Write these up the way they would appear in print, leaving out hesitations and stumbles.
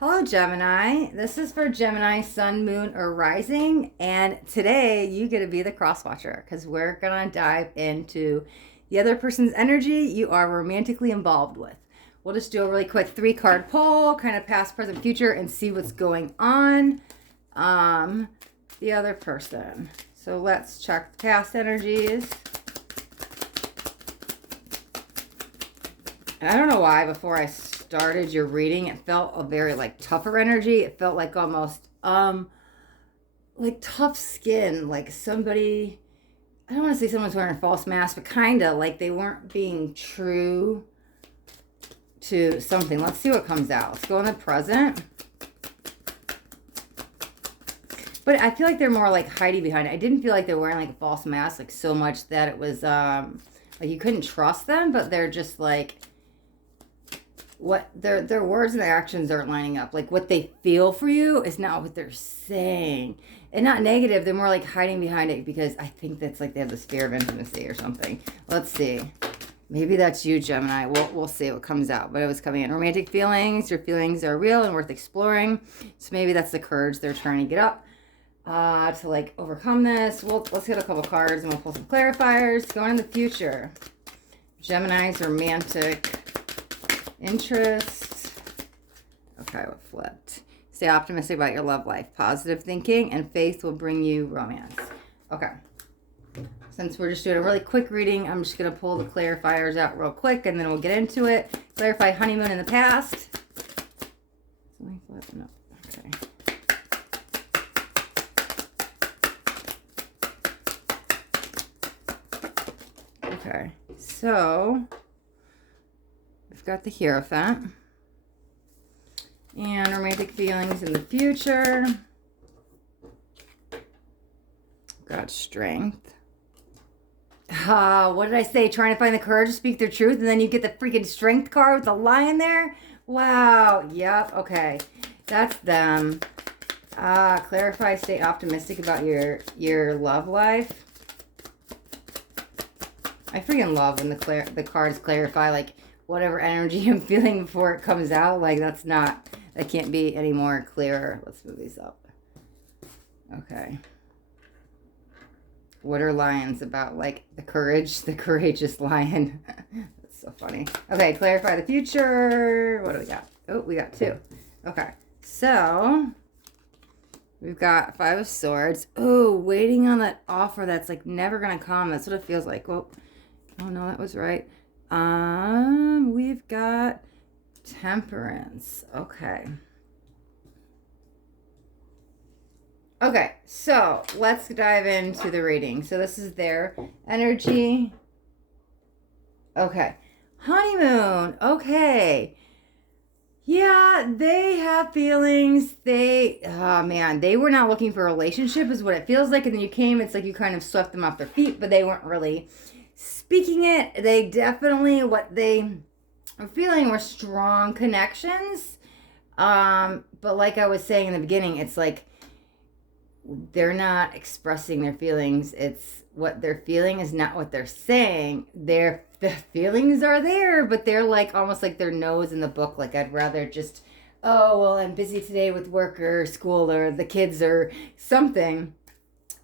Hello, Gemini. This is for Gemini, Sun, Moon, or Rising. And today you get to be the cross watcher because we're going to dive into the other person's energy you are romantically involved with. We'll just do a really quick 3-card poll, kind of past, present, future, and see what's going on. The other person. So let's check the past energies. And I don't know why before I started your reading, it felt a very tougher energy. It felt like almost like tough skin, like somebody, I don't want to say someone's wearing a false mask, but kind of like they weren't being true to something. Let's see what comes out. Let's go in the present. But I feel like they're more like hiding behind it. I didn't feel like they're wearing like a false mask, like so much that it was like you couldn't trust them, but they're just like, what their words and their actions aren't lining up. Like what they feel for you is not what they're saying. And not negative, they're more like hiding behind it because I think that's like they have this fear of intimacy or something. Let's see. Maybe that's you, Gemini. We'll see what comes out. But it was coming in. Romantic feelings. Your feelings are real and worth exploring. So maybe that's the courage they're trying to get up to like overcome this. Let's get a couple cards and we'll pull some clarifiers. Going in the future. Gemini's romantic interest. Okay, what flipped? Stay optimistic about your love life. Positive thinking and faith will bring you romance. Okay. Since we're just doing a really quick reading, I'm just going to pull the clarifiers out real quick and then we'll get into it. Clarify honeymoon in the past. No. Okay. Okay. So we've got the Hierophant. And romantic feelings in the future. Got strength. What did I say? Trying to find the courage to speak their truth, and then you get the freaking strength card with the lion there? Wow. Yep. Okay. That's them. Clarify, stay optimistic about your love life. I freaking love when the cards clarify, like, whatever energy I'm feeling before it comes out. Like, that can't be any more clearer. Let's move these up. Okay. What are lions about? Like the courageous lion. That's so funny. Okay, clarify the future. What do we got? Oh, we got 2. Okay, so we've got 5 of Swords. Oh, waiting on that offer that's like never gonna come. That's what it feels like. Well, oh no, that was right. We've got Temperance. Okay. Okay, so let's dive into the reading. So this is their energy. Okay. Honeymoon. Okay. Yeah, they have feelings. Oh man, they were not looking for a relationship is what it feels like. And then you came, it's like you kind of swept them off their feet, but they weren't really speaking it. They definitely, what they were feeling were strong connections. But like I was saying in the beginning, it's like, they're not expressing their feelings. It's what they're feeling is not what they're saying. The feelings are there, but they're like almost like their nose in the book. Like I'd rather just, oh, well, I'm busy today with work or school or the kids or something.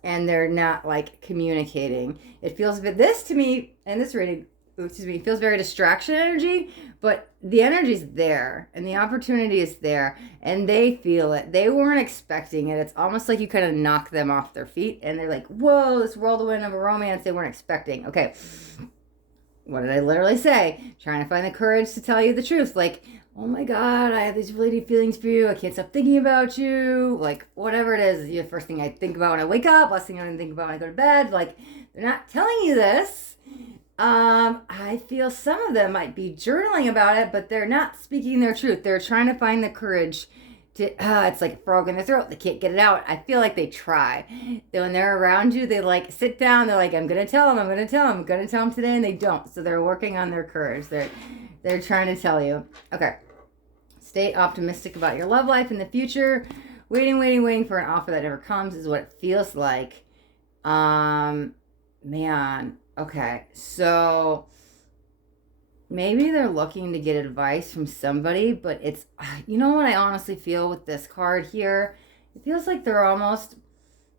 And they're not like communicating. It feels a bit, this to me, and this reading, it feels very distraction energy, but the energy's there and the opportunity is there and they feel it. They weren't expecting it. It's almost like you kind of knock them off their feet and they're like, whoa, this whirlwind of a romance they weren't expecting. Okay. What did I literally say? Trying to find the courage to tell you the truth. Like, oh my God, I have these really deep feelings for you. I can't stop thinking about you. Like, whatever it is, the first thing I think about when I wake up, last thing I think about when I go to bed. Like, they're not telling you this. I feel some of them might be journaling about it, but they're not speaking their truth. They're trying to find the courage to, it's like a frog in their throat. They can't get it out. I feel like they try. Then when they're around you, they like sit down. They're like, I'm going to tell them, I'm going to tell them, I'm going to tell them today. And they don't. So they're working on their courage. They're trying to tell you. Okay. Stay optimistic about your love life in the future. Waiting for an offer that never comes is what it feels like. Man. Okay, so maybe they're looking to get advice from somebody, but it's, you know what I honestly feel with this card here? It feels like they're almost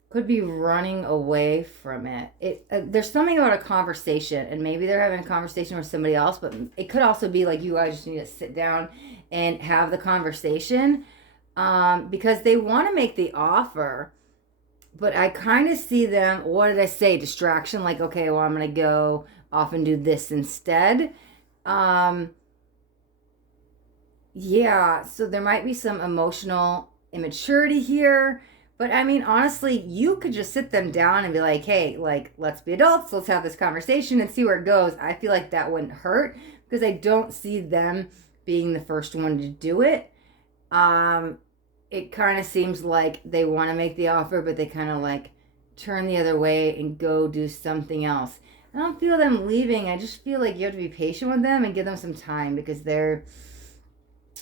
could be running away from it. There's something about a conversation, and maybe they're having a conversation with somebody else, but it could also be like you guys just need to sit down and have the conversation, because they want to make the offer, but I kind of see them, what did I say, distraction, like, okay, well, I'm going to go off and do this instead. Yeah, so there might be some emotional immaturity here. But I mean, honestly, you could just sit them down and be like, hey, like, let's be adults. Let's have this conversation and see where it goes. I feel like that wouldn't hurt because I don't see them being the first one to do it. It kind of seems like they want to make the offer, but they kind of like turn the other way and go do something else. I don't feel them leaving. I just feel like you have to be patient with them and give them some time because they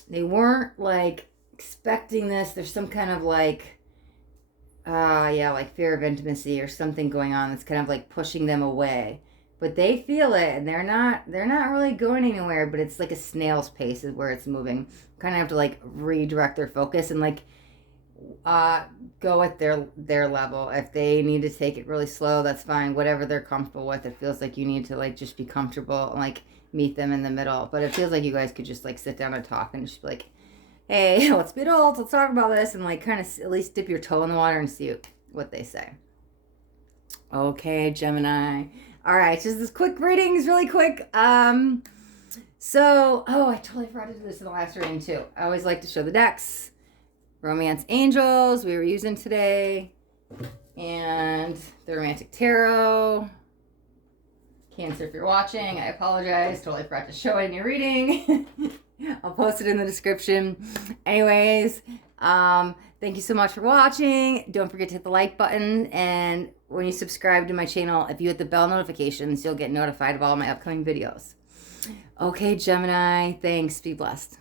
weren't like expecting this. There's some kind of like, like fear of intimacy or something going on that's kind of like pushing them away. But they feel it and they're not really going anywhere, but it's like a snail's pace is where it's moving. Kind of have to like redirect their focus and like go at their level. If they need to take it really slow, that's fine. Whatever they're comfortable with. It feels like you need to like just be comfortable and like meet them in the middle. But it feels like you guys could just like sit down and talk and just be like, hey, let's be adults, let's talk about this, and like kind of at least dip your toe in the water and see what they say. Okay, Gemini. All right, just this quick readings, really quick. I totally forgot to do this in the last reading too. I always like to show the decks. Romance Angels, we were using today, and the Romantic Tarot. Cancer, if you're watching, I apologize. Totally forgot to show it in your reading. I'll post it in the description. Anyways, thank you so much for watching. Don't forget to hit the like button. And when you subscribe to my channel, if you hit the bell notifications, you'll get notified of all my upcoming videos. Okay, Gemini, thanks. Be blessed.